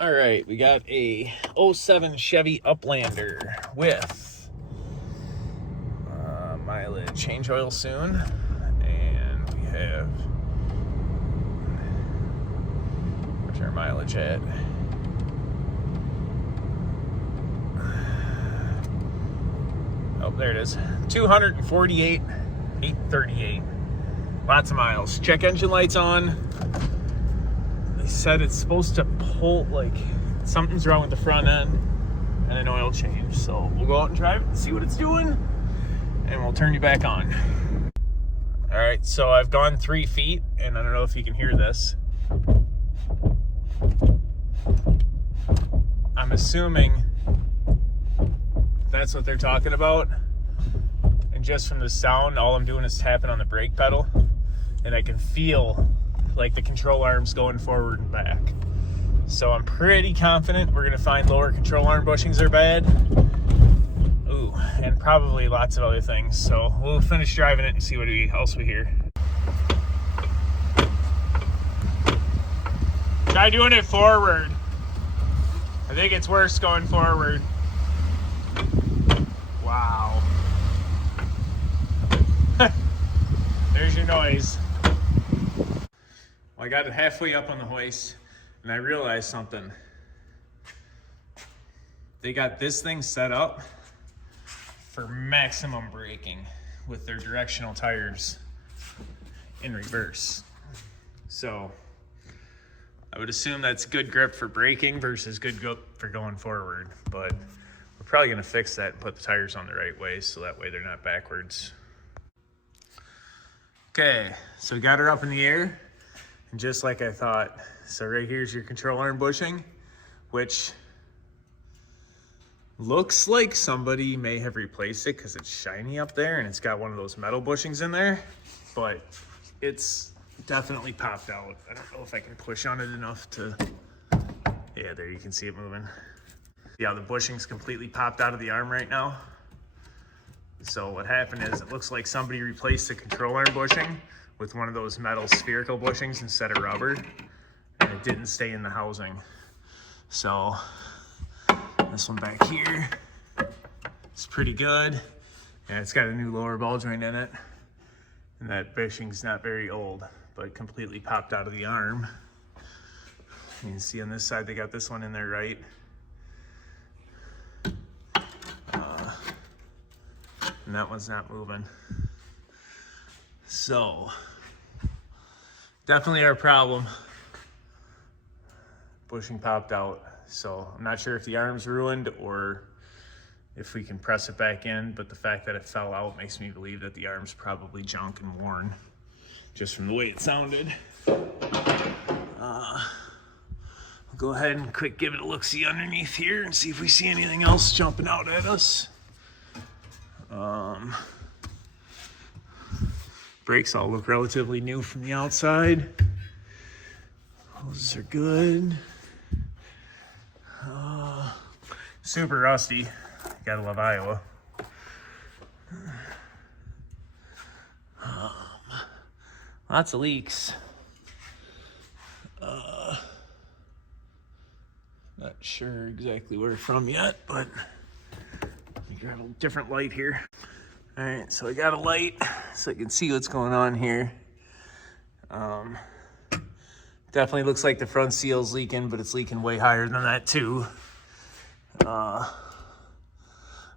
All right, we got a '07 Chevy Uplander with mileage, change oil soon, and we have, where's our mileage at? Oh, there it is, 248,838. Lots of miles. Check engine lights on. They said it's supposed to pull, like something's wrong with the front end and an oil change. So we'll go out and drive it and see what it's doing, and we'll turn you back on. All right, so I've gone 3 feet, and I don't know if you can hear this. I'm assuming that's what they're talking about. And just from the sound, all I'm doing is tapping on the brake pedal, and I can feel like the control arms going forward and back. So I'm pretty confident we're gonna find lower control arm bushings are bad. Ooh, and probably lots of other things. So we'll finish driving it and see what else we hear. Try doing it forward. I think it's worse going forward. Wow. There's your noise. Well, I got it halfway up on the hoist, and I realized something. They got this thing set up for maximum braking with their directional tires in reverse. So I would assume that's good grip for braking versus good grip for going forward, but we're probably gonna fix that and put the tires on the right way so that way they're not backwards. Okay, so we got her up in the air. And just like I thought, so right here's your control arm bushing, which looks like somebody may have replaced it because it's shiny up there and it's got one of those metal bushings in there, but it's definitely popped out. I don't know if I can push on it enough to, yeah, there you can see it moving. Yeah, the bushing's completely popped out of the arm right now. So what happened is it looks like somebody replaced the control arm bushing with one of those metal spherical bushings instead of rubber, and it didn't stay in the housing. So this one back here is pretty good, and it's got a new lower ball joint in it, and that bushing's not very old, but completely popped out of the arm. You can see on this side they got this one in there right. And that one's not moving. So definitely our problem. Bushing popped out. So I'm not sure if the arm's ruined or if we can press it back in, but the fact that it fell out makes me believe that the arm's probably junk and worn, just from the way it sounded. I'll go ahead and quick give it a look-see underneath here and see if we see anything else jumping out at us. Brakes all look relatively new from the outside. Those are good. Super rusty. Gotta love Iowa. Lots of leaks. Not sure exactly where from yet, but you got a different light here. All right, so I got a light so I can see what's going on here. Definitely looks like the front seal's leaking, but it's leaking way higher than that too. All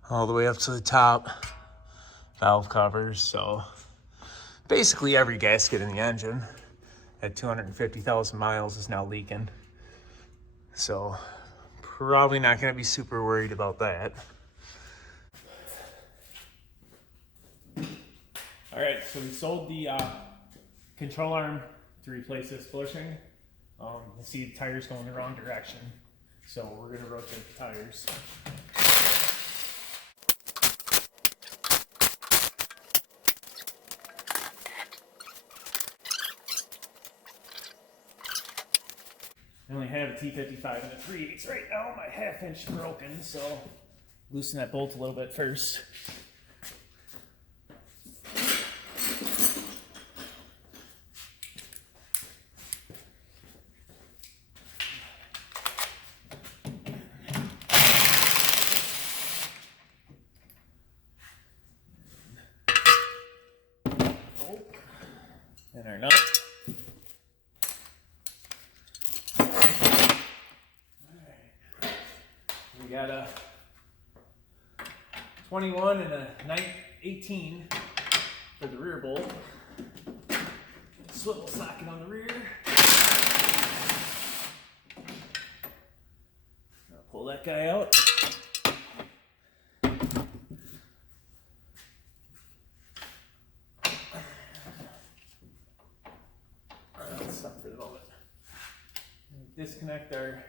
the way up to the top. Valve covers, so basically every gasket in the engine at 250,000 miles is now leaking. So probably not gonna be super worried about that. All right, so we sold the control arm to replace this bushing. You see the tires going the wrong direction, so we're gonna rotate the tires. I only have a T55 and a 3/8 right now. My 1/2 inch broken, so loosen that bolt a little bit first. Or not. Alright. We got a 21 and a 18 for the rear bolt. Swivel socket on the rear. I'll pull that guy out. Stop for the moment. Disconnect our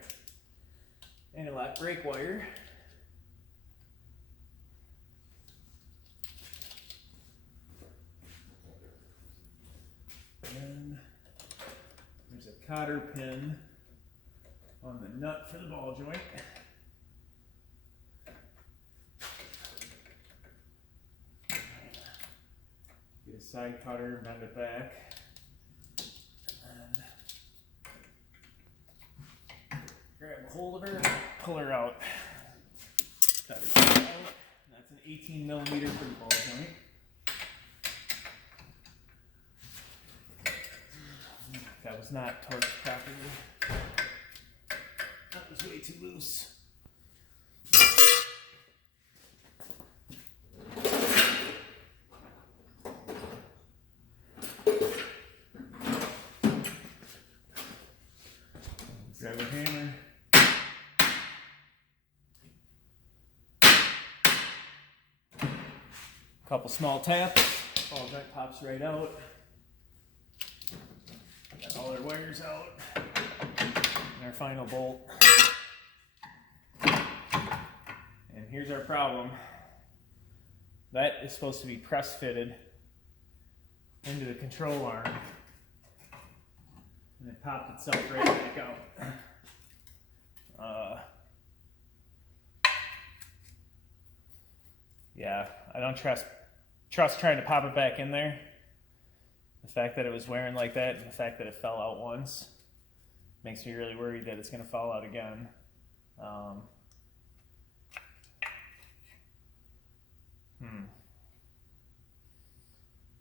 anti-lock brake wire. And there's a cotter pin on the nut for the ball joint. Get a side cutter, bend it back. And grab a hold of her, pull her out. Cut her out. That's an 18 millimeter for the ball joint. That was not torqued properly. That was way too loose. Grab a hammer. Couple small taps. Ball joint pops right out. Got all our wires out. And our final bolt. And here's our problem. That is supposed to be press fitted into the control arm. And it popped itself right back out. Yeah, I don't trust trying to pop it back in there. The fact that it was wearing like that and the fact that it fell out once makes me really worried that it's going to fall out again.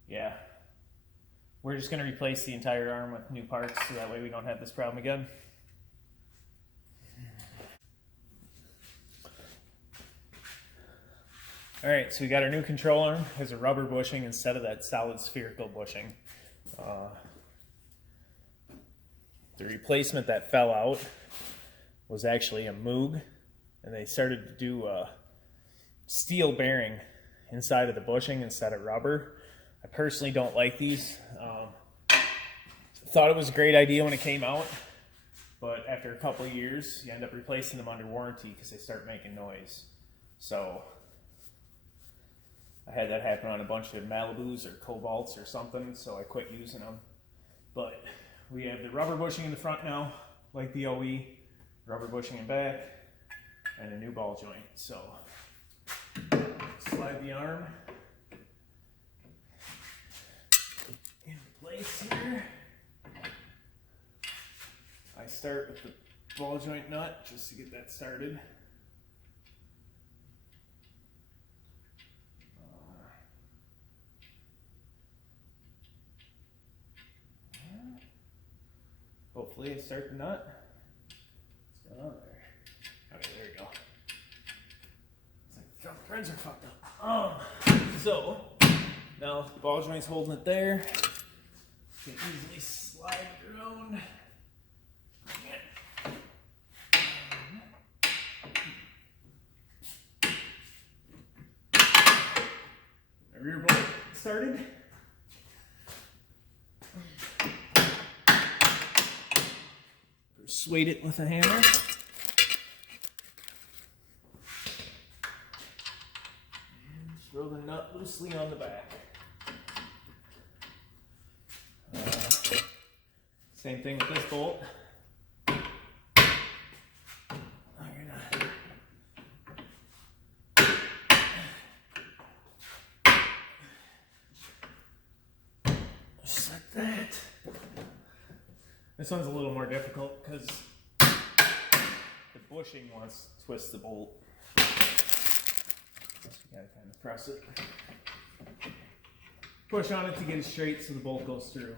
Yeah. We're just going to replace the entire arm with new parts so that way we don't have this problem again. Alright, so we got our new control arm. It has a rubber bushing instead of that solid spherical bushing. The replacement that fell out was actually a Moog, and they started to do a steel bearing inside of the bushing instead of rubber. I personally don't like these. Thought it was a great idea when it came out, but after a couple of years, you end up replacing them under warranty because they start making noise. So I had that happen on a bunch of Malibus or Cobalts or something, so I quit using them. But we have the rubber bushing in the front now, like the OE, rubber bushing in back, and a new ball joint. So slide the arm into place here. I start with the ball joint nut just to get that started. Hopefully I start the nut. What's going on there? Okay, there we go. It's like the front threads are fucked up. So now the ball joint's holding it there. You can easily slide it around. The rear bolt started. Persuade it with a hammer. And throw the nut loosely on the back. Same thing with this bolt. Just like that. This one's a little more difficult because the bushing wants to twist the bolt. So you gotta kind of press it. Push on it to get it straight so the bolt goes through.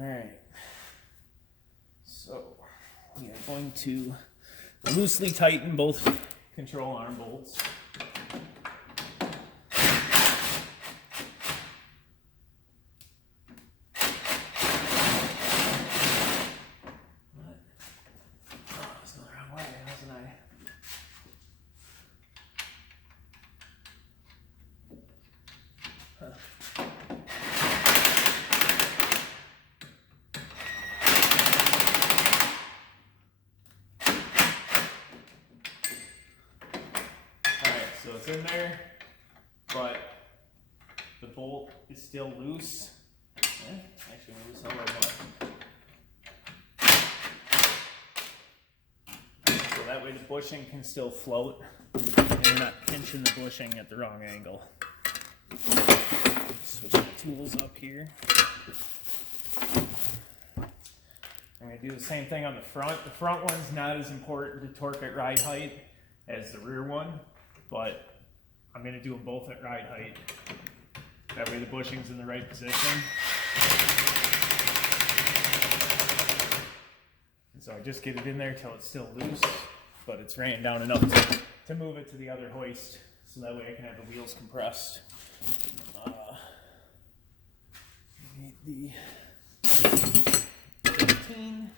Alright, so we are going to loosely tighten both control arm bolts. So it's in there, but the bolt is still loose. Actually, loose all right. So that way the bushing can still float, and you're not pinching the bushing at the wrong angle. Switch the tools up here. I'm going to do the same thing on the front. The front one's not as important to torque at ride height as the rear one, but I'm going to do them both at ride height. That way the bushing's in the right position. And so I just get it in there till it's still loose, but it's ran down enough to move it to the other hoist, so that way I can have the wheels compressed. Need the 15.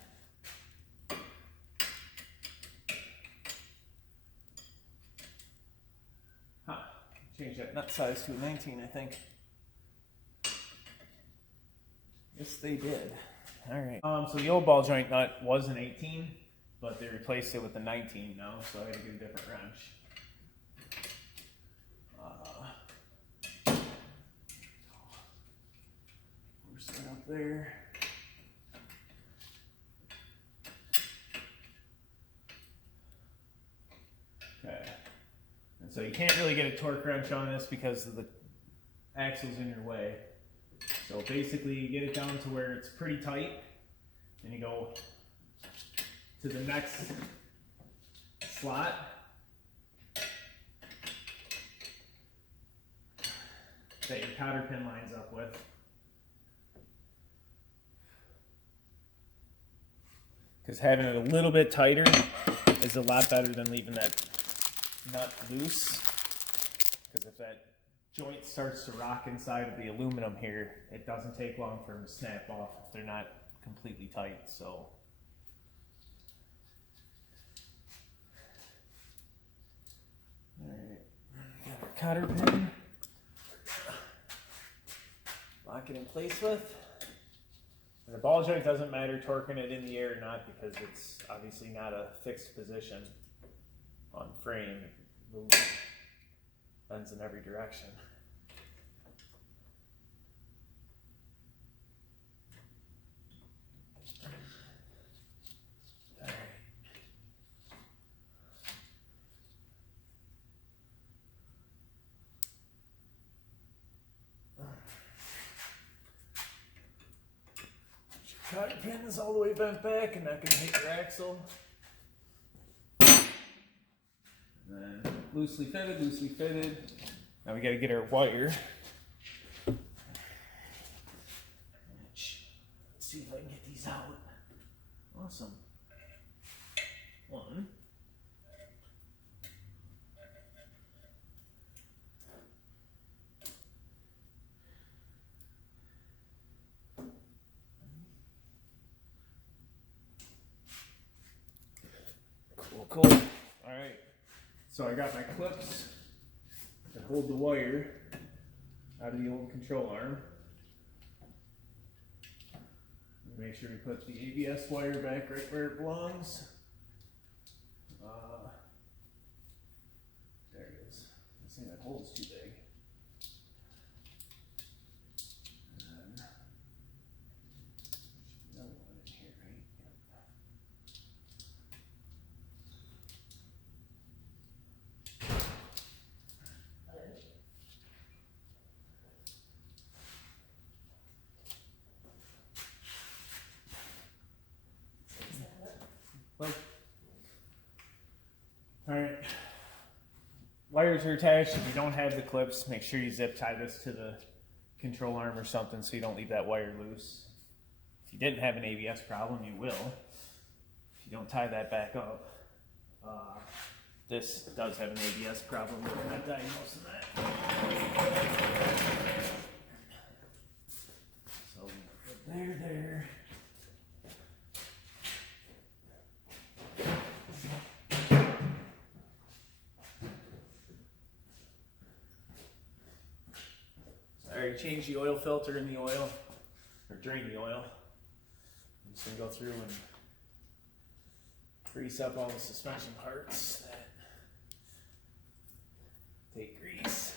Change that nut size to a 19, I think. Yes, they did. All right. So the old ball joint nut was an 18, but they replaced it with a 19 now, so I had to get a different wrench. Force that up there. Okay. So you can't really get a torque wrench on this because of the axle's in your way. So basically you get it down to where it's pretty tight, and you go to the next slot. That your cotter pin lines up with. Because having it a little bit tighter is a lot better than leaving that nut loose, because if that joint starts to rock inside of the aluminum here, it doesn't take long for them to snap off if they're not completely tight. So alright, got our cotter pin, lock it in place with. And the ball joint doesn't matter torquing it in the air or not, because it's obviously not a fixed position on frame. It moves, bends in every direction. All right. Your cotter pin is all the way bent back and not going to hit your axle. And then loosely fitted, loosely fitted. Now we got to get our wire. Let's see if I can get these out. Awesome. One. Cool, cool. All right. So I got my clips that hold the wire out of the old control arm. Make sure we put the ABS wire back right where it belongs. There it is. This thing that hole's too big. And then, another one in here, right? Alright, wires are attached. If you don't have the clips, make sure you zip tie this to the control arm or something so you don't leave that wire loose. If you didn't have an ABS problem, you will. If you don't tie that back up. This does have an ABS problem. We're not diagnosing that. So there. So I already changed the oil filter in the oil, or drain the oil. I'm just gonna go through and grease up all the suspension parts that take grease.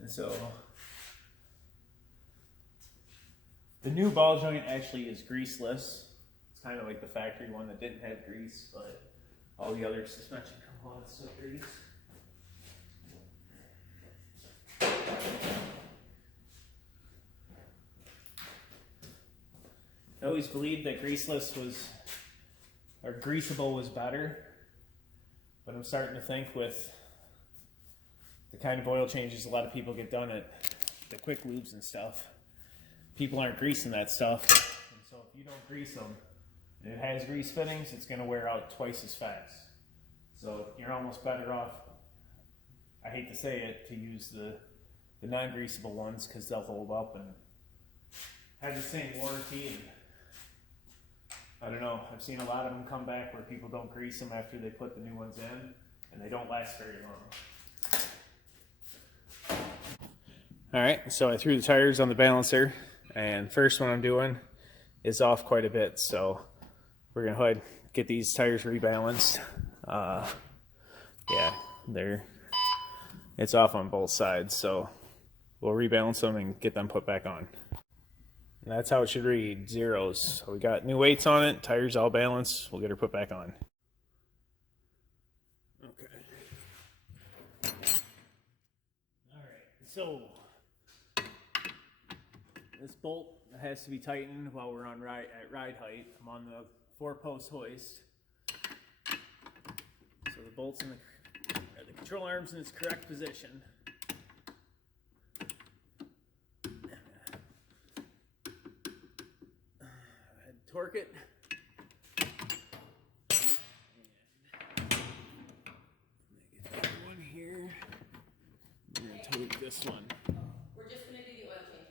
And so the new ball joint actually is greaseless. It's kind of like the factory one that didn't have grease, but all the other suspension components still grease. I always believed that greaseless was, or greasable was better, but I'm starting to think with the kind of oil changes a lot of people get done at the quick lubes and stuff, people aren't greasing that stuff. And so if you don't grease them, and it has grease fittings, it's going to wear out twice as fast. So you're almost better off, I hate to say it, to use the non-greasable ones because they'll hold up and have the same warranty. And I don't know, I've seen a lot of them come back where people don't grease them after they put the new ones in, and they don't last very long. Alright, so I threw the tires on the balancer, and first one I'm doing is off quite a bit, so we're going to go ahead and get these tires rebalanced. Yeah, it's off on both sides, so we'll rebalance them and get them put back on. And that's how it should read, zeros. So we got new weights on it, tires all balanced, we'll get her put back on. Okay. Alright, so this bolt has to be tightened while we're on ride height. I'm on the 4-post hoist. So the bolt's in the control arm's in its correct position. Torque it. And get that one here. We're going to torque this one. We're just going to do the oil change.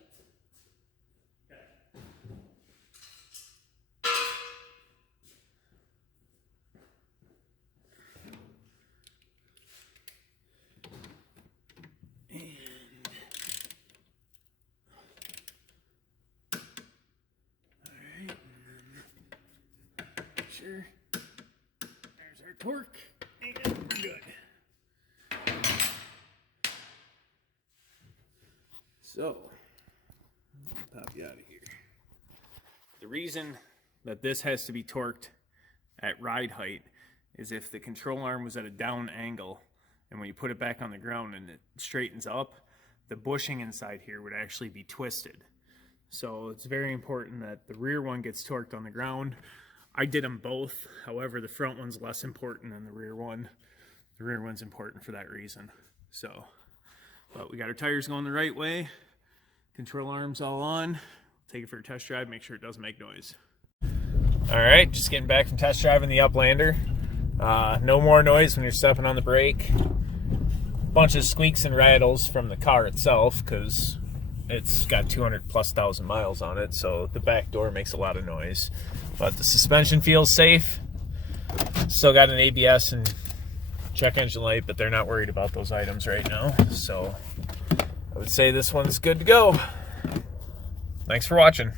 Sure. There's our torque, and we're good. So, I'll pop you out of here. The reason that this has to be torqued at ride height is if the control arm was at a down angle, and when you put it back on the ground and it straightens up, the bushing inside here would actually be twisted. So it's very important that the rear one gets torqued on the ground. I did them both, however the front one's less important than the rear one. The rear one's important for that reason. So, but we got our tires going the right way, control arms all on. Take it for a test drive, make sure it doesn't make noise. All right, just getting back from test driving the Uplander. No more noise when you're stepping on the brake. Bunch of squeaks and rattles from the car itself because it's got 200,000+ miles on it, so the back door makes a lot of noise. But the suspension feels safe. Still got an ABS and check engine light, but they're not worried about those items right now. So I would say this one's good to go. Thanks for watching.